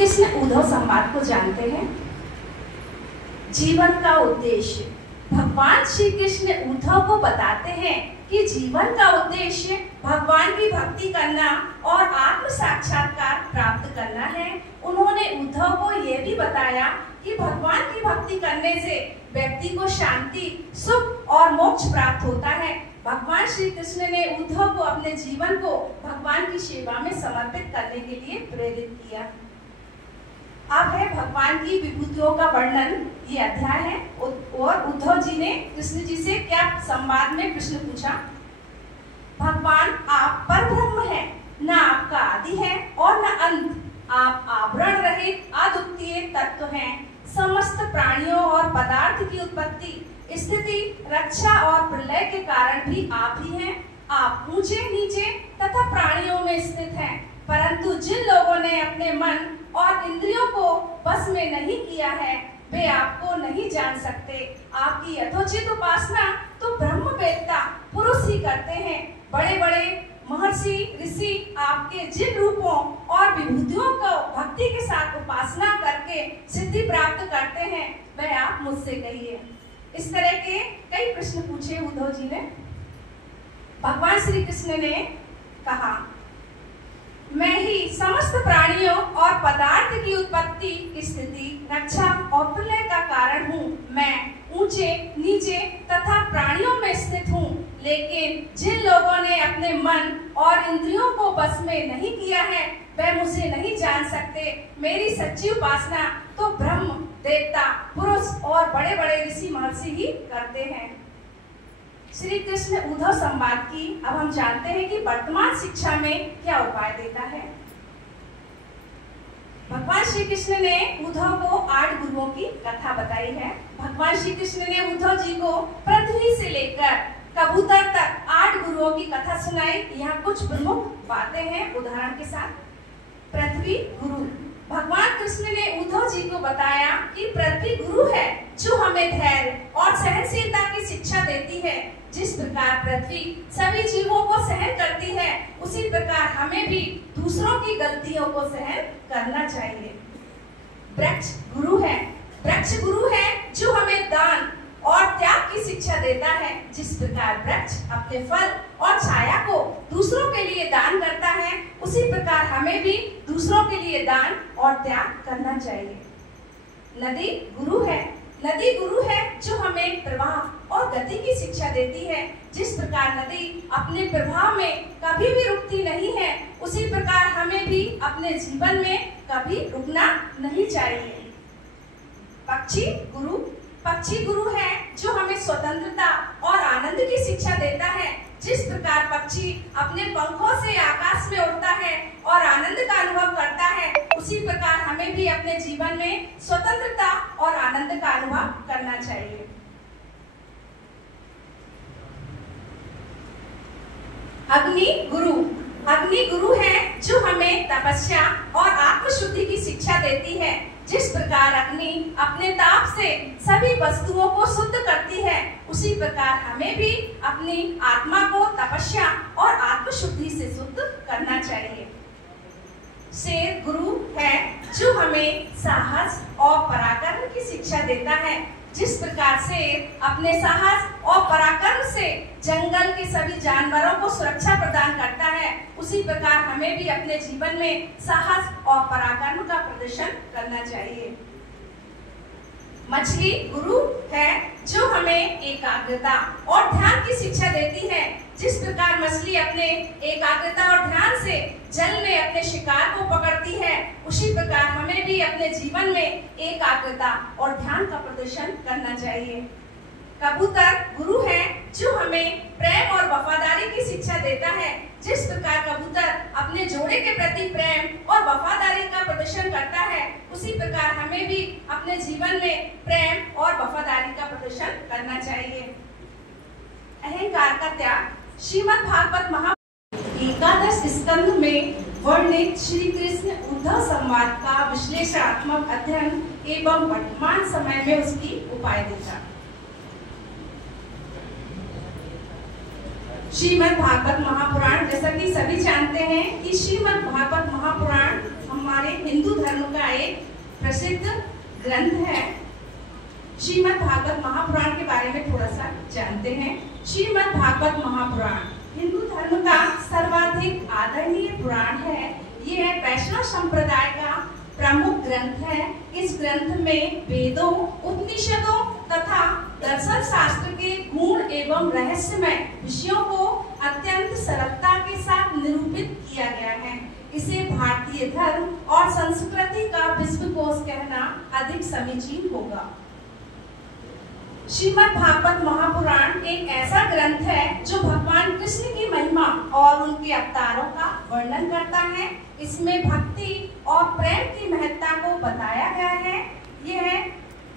कृष्ण उद्धव संवाद को जानते हैं। जीवन का उद्देश्य। भगवान श्री कृष्ण उद्धव को बताते हैं कि जीवन का उद्देश्य भगवान की भक्ति करना और आत्म साक्षात्कार प्राप्त करना है। उन्होंने उद्धव को यह भी बताया कि भगवान की भक्ति करने से व्यक्ति को शांति, सुख और मोक्ष प्राप्त होता है। भगवान श्री कृष्ण ने उद्धव को अपने जीवन को भगवान की सेवा में समर्पित करने के लिए प्रेरित किया। अब है भगवान की विभूतियों का वर्णन, ये अध्याय है। और उद्धव जी ने कृष्ण जी से क्या संवाद में प्रश्न पूछा। भगवान आप परब्रह्म हैं, न आपका आदि है और न अंत। आप आवरण रहित अद्वितीय तत्व हैं। समस्त प्राणियों और पदार्थ की उत्पत्ति, स्थिति, रक्षा और प्रलय के कारण भी आप ही हैं। आप ऊंचे नीचे तथा प्राणियों में स्थित हैं, परंतु जिन लोगों ने अपने मन और इंद्रियों को बस में नहीं किया है वे आपको नहीं जान सकते। आपकी यथोचित उपासना तो ब्रह्मवेत्ता पुरुष ही करते हैं। बड़े बड़े महर्षि ऋषि आपके जिन रूपों और विभूतियों को भक्ति के साथ उपासना करके सिद्धि प्राप्त करते हैं वह आप मुझसे कहिए। इस तरह के कई प्रश्न पूछे उद्धव जी ने। भगवान श्री कृष्ण ने कहा, मैं ही समस्त प्राणियों और पदार्थ की उत्पत्ति, स्थिति, रक्षा और प्रलय का कारण हूँ। मैं ऊंचे नीचे तथा प्राणियों में स्थित हूँ, लेकिन जिन लोगों ने अपने मन और इंद्रियों को बस में नहीं किया है वह मुझे नहीं जान सकते। मेरी सच्ची उपासना तो ब्रह्म, देवता, पुरुष और बड़े बड़े ऋषि महर्षि ही करते हैं। श्री कृष्ण उद्धव संवाद की अब हम जानते हैं कि वर्तमान शिक्षा में क्या उपाय देता है। भगवान श्री कृष्ण ने उद्धव को 8 गुरुओं की कथा बताई है। भगवान श्री कृष्ण ने उद्धव जी को पृथ्वी से लेकर कबूतर तक 8 गुरुओं की कथा सुनाई। यहाँ कुछ प्रमुख बातें हैं उदाहरण के साथ। पृथ्वी गुरु। भगवान कृष्ण ने उद्धव जी को बताया कि पृथ्वी गुरु है जो हमें धैर्य और सहनशीलता की शिक्षा देती है। जिस प्रकार पृथ्वी सभी जीवों को सहन करती है उसी प्रकार हमें भी दूसरों की गलतियों को सहन करना चाहिए। वृक्ष गुरु है। वृक्ष गुरु है जो हमें दान और त्याग की शिक्षा देता है। जिस प्रकार वृक्ष अपने फल और छाया को दूसरों के लिए दान करता है उसी प्रकार हमें भी दूसरों के लिए दान और त्याग करना चाहिए। नदी गुरु है। नदी गुरु है जो हमें प्रवाह और गति की शिक्षा देती है। जिस प्रकार नदी अपने प्रवाह में कभी भी रुकती नहीं है उसी प्रकार हमें भी अपने जीवन में कभी रुकना नहीं चाहिए। पक्षी गुरु। पक्षी गुरु है जो हमें स्वतंत्रता और आनंद की शिक्षा देता है। जिस प्रकार पक्षी अपने पंखों से आकाश में उड़ता है और आनंद का अनुभव करता है उसी प्रकार हमें भी अपने जीवन में स्वतंत्रता और आनंद का अनुभव करना चाहिए। अग्नि गुरु। अग्नि गुरु है जो हमें तपस्या और आत्मशुद्धि की शिक्षा देती है। जिस प्रकार अग्नि अपने ताप से सभी वस्तुओं को शुद्ध करती है उसी प्रकार हमें भी अपनी आत्मा को तपस्या और आत्मशुद्धि से शुद्ध करना चाहिए। शेर गुरु है जो हमें साहस और पराक्रम की शिक्षा देता है। जिस प्रकार शेर अपने साहस और पराक्रम से जंगल के सभी जानवरों को सुरक्षा प्रदान करता है उसी प्रकार हमें भी अपने जीवन में साहस और पराक्रम का प्रदर्शन करना चाहिए। मछली गुरु है जो हमें एकाग्रता और ध्यान की शिक्षा देती है। जिस प्रकार मछली अपने एकाग्रता और ध्यान से जल में अपने शिकार को पकड़ती है उसी प्रकार हमें भी अपने जीवन में एकाग्रता और ध्यान का प्रदर्शन करना चाहिए। कबूतर गुरु है जो हमें प्रेम और वफादारी की शिक्षा देता है। जिस प्रकार कबूतर अपने जोड़े के प्रति प्रेम और वफादारी का प्रदर्शन करता है उसी प्रकार हमें भी अपने जीवन में प्रेम और वफादारी का प्रदर्शन करना चाहिए। अहंकार का त्याग। श्रीमद् भागवत महा 11 स्कंध में वर्णित श्री कृष्ण उद्धव संवाद का विश्लेषणात्मक अध्ययन एवं वर्तमान समय में उसकी उपाय देता। श्रीमद् भागवत महापुराण, जैसा कि सभी जानते हैं कि श्रीमद् भागवत महापुराण हम हमारे हिंदू धर्म का एक प्रसिद्ध ग्रंथ है। श्रीमद् भागवत महापुराण के बारे में थोड़ा सा जानते हैं। श्रीमद् भागवत महापुराण हिंदू धर्म का सर्वाधिक आदरणीय पुराण है। यह वैष्णव संप्रदाय का प्रमुख ग्रंथ है। इस ग्रंथ में वेदों, उपनिषदों तथा दर्शन शास्त्र के गुण एवं रहस्यमय विषयों को अत्यंत सरलता के साथ निरूपित किया गया है। इसे भारतीय धर्म और संस्कृति का विश्वकोश कहना अधिक समीचीन होगा। श्रीमद् भागवत महापुराण एक ऐसा ग्रंथ है जो भगवान कृष्ण की महिमा और उनके अवतारों का वर्णन करता है। इसमें भक्ति और प्रेम की महत्ता को बताया गया है। यह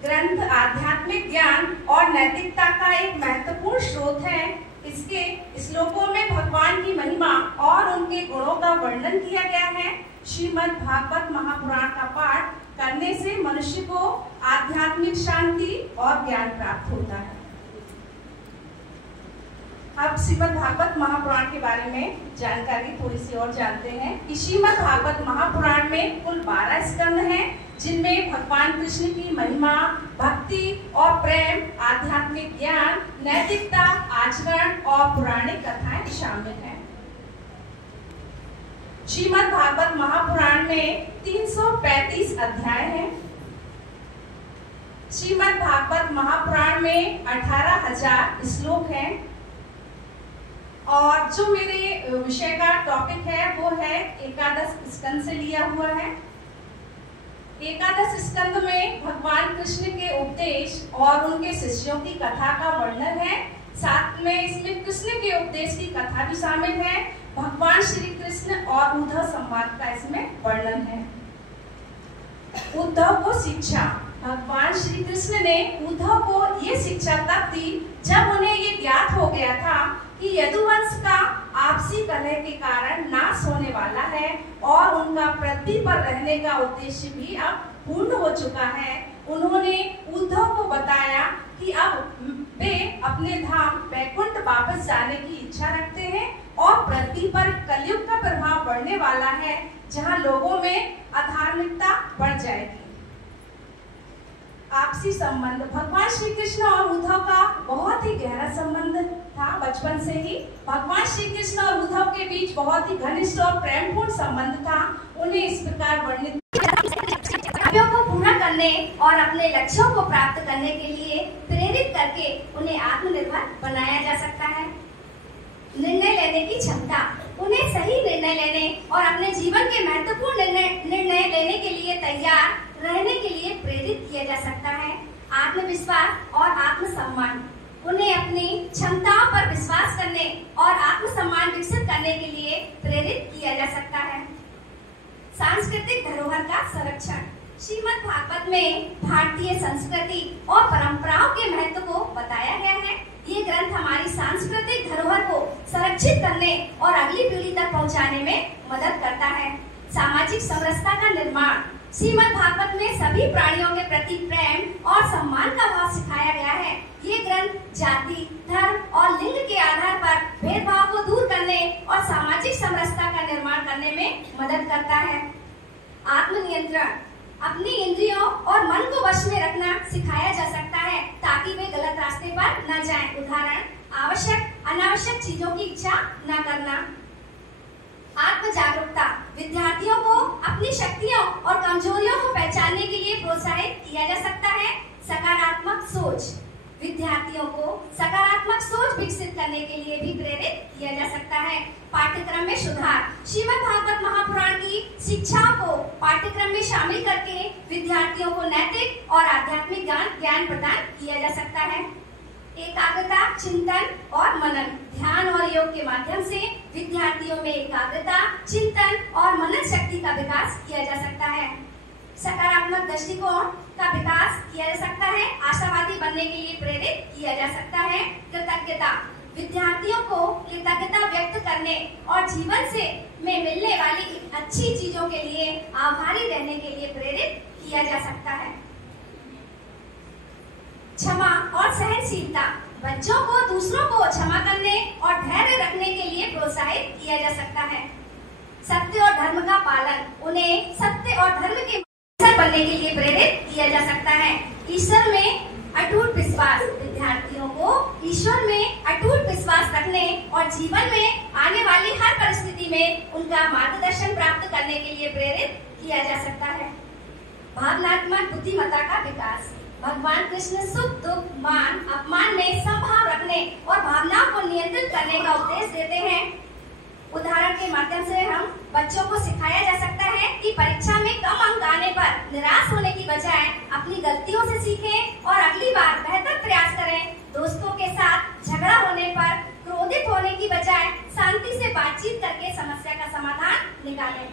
ग्रंथ आध्यात्मिक ज्ञान और नैतिकता का एक महत्वपूर्ण स्रोत है। इसके श्लोकों में भगवान की महिमा और उनके गुणों का वर्णन किया गया है। श्रीमद् भागवत महापुराण का पाठ करने से मनुष्य को आध्यात्मिक शांति और ज्ञान प्राप्त होता है। अब श्रीमद् भागवत महापुराण के बारे में जानकारी थोड़ी सी और जानते हैं कि श्रीमद् भागवत महापुराण में कुल 12 स्कंद हैं, जिनमें भगवान कृष्ण की महिमा, भक्ति और प्रेम, आध्यात्मिक ज्ञान, नैतिकता, आचरण और पौराणिक कथाएं शामिल हैं। श्रीमद् भागवत महापुराण में 335 अध्याय हैं। श्रीमद् भागवत महापुराण में 18,000 श्लोक हैं। और जो मेरे विषय का टॉपिक है वो है एकादश स्कंद से लिया हुआ है। एकादश स्कंद में भगवान कृष्ण के उपदेश और उनके शिष्यों की कथा का वर्णन है। साथ में इसमें कृष्ण के उपदेश की कथा भी शामिल है। भगवान श्री कृष्ण और उद्धव संवाद का इसमें वर्णन है। उद्धव को शिक्षा। भगवान श्री कृष्ण ने उद्धव को ये शिक्षा तब दी जब उन्हें ये ज्ञात हो गया था कि यदुवंश का आपसी कलह के कारण नाश होने वाला है और उनका पृथ्वी पर रहने का उद्देश्य भी अब पूर्ण हो चुका है। उन्होंने उद्धव को बताया कि अब वे अपने धाम वैकुंठ वापस जाने की इच्छा रखते हैं और पृथ्वी पर कलयुग का प्रभाव बढ़ने वाला है, जहां लोगों में अधार्मिकता बढ़ जाएगी। आपसी संबंध। भगवान श्री कृष्ण और उद्धव का बहुत ही गहरा संबंध था। बचपन से ही भगवान श्री कृष्ण और उद्धव के बीच बहुत ही घनिष्ठ और प्रेमपूर्ण संबंध था। उन्हें इस प्रकार वर्णित को पूरा करने और अपने लक्ष्यों को प्राप्त करने के लिए प्रेरित करके उन्हें आत्मनिर्भर बनाया जा सकता है। निर्णय लेने की क्षमता। उन्हें सही निर्णय लेने और अपने जीवन के महत्वपूर्ण निर्णय लेने के लिए तैयार रहने के लिए प्रेरित किया जा सकता है। आत्मविश्वास और आत्मसम्मान। उन्हें अपनी क्षमताओं पर विश्वास करने और आत्मसम्मान विकसित करने के लिए प्रेरित किया जा सकता है। सांस्कृतिक धरोहर का संरक्षण। श्रीमद् भागवत में भारतीय संस्कृति और परंपराओं के महत्व को बताया गया है। ये ग्रंथ हमारी सांस्कृतिक धरोहर को संरक्षित करने और अगली पीढ़ी तक पहुंचाने में मदद करता है। सामाजिक समरसता का निर्माण। श्रीमद् भागवत में सभी प्राणियों के प्रति प्रेम और सम्मान का भाव सिखाया गया है। ये ग्रंथ जाति, धर्म और लिंग के आधार पर भेदभाव को दूर करने और सामाजिक समरसता का निर्माण करने में मदद करता है। आत्मनियंत्रण। अपनी इंद्रियों और मन को वश में रखना सिखाया जा सकता है ताकि वे गलत रास्ते पर न जाएं। उदाहरण, आवश्यक अनावश्यक चीजों की इच्छा न करना। आत्म जागरूकता। विद्यार्थियों को अपनी शक्तियों और कमजोरियों को पहचानने के लिए प्रोत्साहित किया जा सकता है। सकारात्मक सोच। विद्यार्थियों को सकारात्मक सोच विकसित करने के लिए भी प्रेरित किया जा सकता है। पाठ्यक्रम में सुधार। श्रीमद् भागवत महापुराण की शिक्षाओं को पाठ्यक्रम में शामिल करके विद्यार्थियों को नैतिक और आध्यात्मिक ज्ञान प्रदान किया जा सकता है। एकाग्रता, चिंतन और मनन। ध्यान और योग के माध्यम से विद्यार्थियों में एकाग्रता, चिंतन और मनन शक्ति का विकास किया जा सकता है। सकारात्मक दृष्टिकोण का विकास किया जा सकता है। आशावादी बनने के लिए प्रेरित किया जा सकता है। कृतज्ञता। विद्यार्थियों को कृतज्ञता व्यक्त करने और जीवन से में मिलने वाली अच्छी चीजों के लिए आभारी रहने के लिए प्रेरित किया जा सकता है। क्षमा और सहनशीलता। बच्चों को दूसरों को क्षमा करने और धैर्य रखने के लिए प्रोत्साहित किया जा सकता है। सत्य और धर्म का पालन, उन्हें सत्य और धर्म के बनने के लिए प्रेरित किया जा सकता है। ईश्वर में अटूट विश्वास, विद्यार्थियों को ईश्वर में अटूट विश्वास रखने और जीवन में आने वाली हर परिस्थिति में उनका मार्गदर्शन प्राप्त करने के लिए प्रेरित किया जा सकता है। भावनात्मक बुद्धिमत्ता का विकास, भगवान कृष्ण सुख दुख मान अपमान में समभाव रखने और भावनाओं को नियंत्रित करने का उपदेश देते हैं। उदाहरण के माध्यम से हम बच्चों को सिखाया जा सकता है कि परीक्षा में कम अंक आने पर निराश होने की बजाय अपनी गलतियों से सीखें और अगली बार बेहतर प्रयास करें। दोस्तों के साथ झगड़ा होने पर क्रोधित होने की बजाय शांति से बातचीत करके समस्या का समाधान निकालें।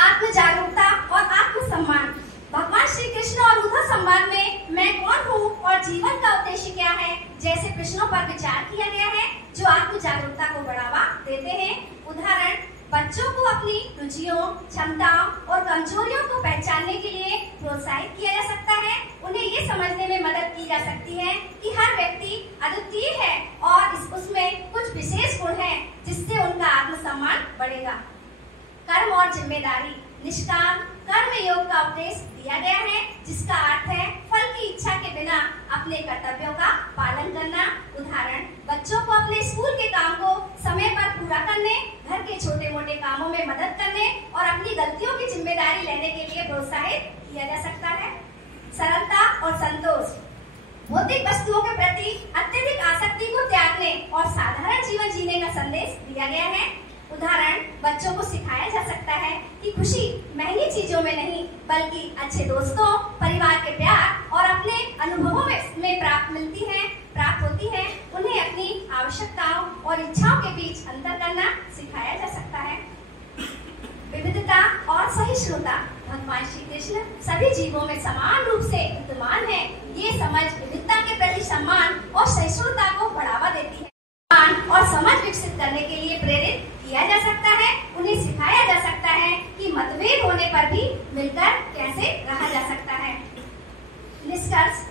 आत्म जागरूकता और आत्मसम्मान, भगवान श्री कृष्ण और उद्धव संवाद में मैं कौन हूँ और जीवन का उद्देश्य क्या है जैसे प्रश्नों पर विचार किया गया है जो आत्म जागरूकता को बढ़ावा देते हैं। उदाहरण, बच्चों को अपनी रुचियों, क्षमताओं और कमजोरियों को पहचानने के लिए प्रोत्साहित किया जा सकता है। उन्हें ये समझने में मदद की जा सकती है कि हर व्यक्ति अद्वितीय है और उसमें कुछ विशेष गुण हैं जिससे उनका आत्मसम्मान बढ़ेगा। कर्म और जिम्मेदारी, निष्काम कर्म योग का उपदेश दिया गया है जिसका अर्थ है फल की इच्छा के बिना अपने कर्तव्यों का पालन करना। उदाहरण, बच्चों को अपने स्कूल के काम को समय पर पूरा करने, घर के छोटे मोटे कामों में मदद करने और अपनी गलतियों की जिम्मेदारी लेने के लिए प्रोत्साहित किया जा सकता है। सरलता और संतोष, भौतिक वस्तुओं के प्रति अत्यधिक आसक्ति को त्यागने और साधारण जीवन जीने का संदेश दिया गया है। उदाहरण, बच्चों को सिखाया जा सकता है कि खुशी महंगी चीजों में नहीं बल्कि अच्छे दोस्तों, परिवार के प्यार और अपने अनुभवों में प्राप्त होती है। उन्हें अपनी आवश्यकताओं और इच्छाओं के बीच अंतर करना सिखाया जा सकता है। विविधता और सहिष्णुता, भगवान श्री कृष्ण सभी जीवों में समान रूप से विद्यमान है। ये समझ विविधता के प्रति सम्मान और सहिष्णुता को बढ़ावा देती है और समझ विकसित करने के लिए प्रेरित किया जा सकता है। उन्हें सिखाया जा सकता है कि मतभेद होने पर भी मिलकर कैसे रहा जा सकता है। निष्कर्ष,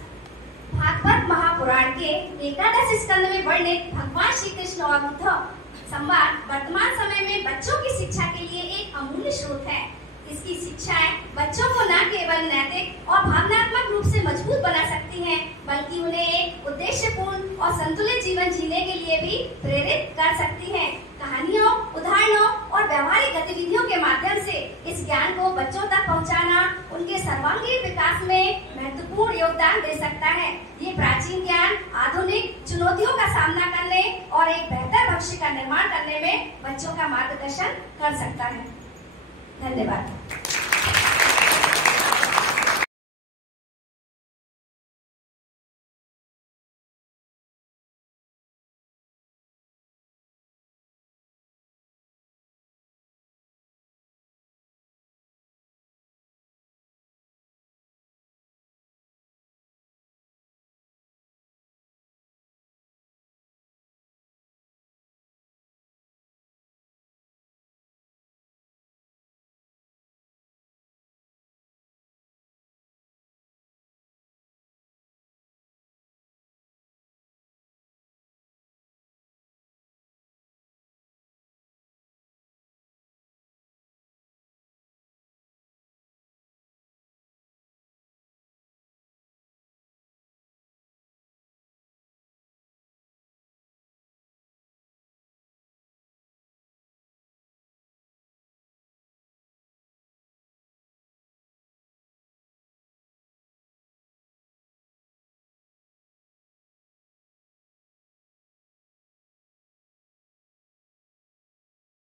भागवत महापुराण के 11 स्कंद में वर्णित भगवान श्री कृष्ण और उद्धव संवाद वर्तमान समय में बच्चों की शिक्षा के लिए एक अमूल्य स्रोत है। इसकी शिक्षाएं बच्चों को न केवल नैतिक और भावनात्मक रूप से मजबूत बना सकती हैं, बल्कि उन्हें एक उद्देश्यपूर्ण और संतुलित जीवन जीने के लिए भी प्रेरित कर सकती हैं। कहानियों, उदाहरणों और व्यवहारिक गतिविधियों के माध्यम से इस ज्ञान को बच्चों तक पहुंचाना उनके सर्वांगीण विकास में महत्वपूर्ण योगदान दे सकता है। ये प्राचीन ज्ञान आधुनिक चुनौतियों का सामना करने और एक बेहतर भविष्य का निर्माण करने में बच्चों का मार्गदर्शन कर सकता है। धन्यवाद।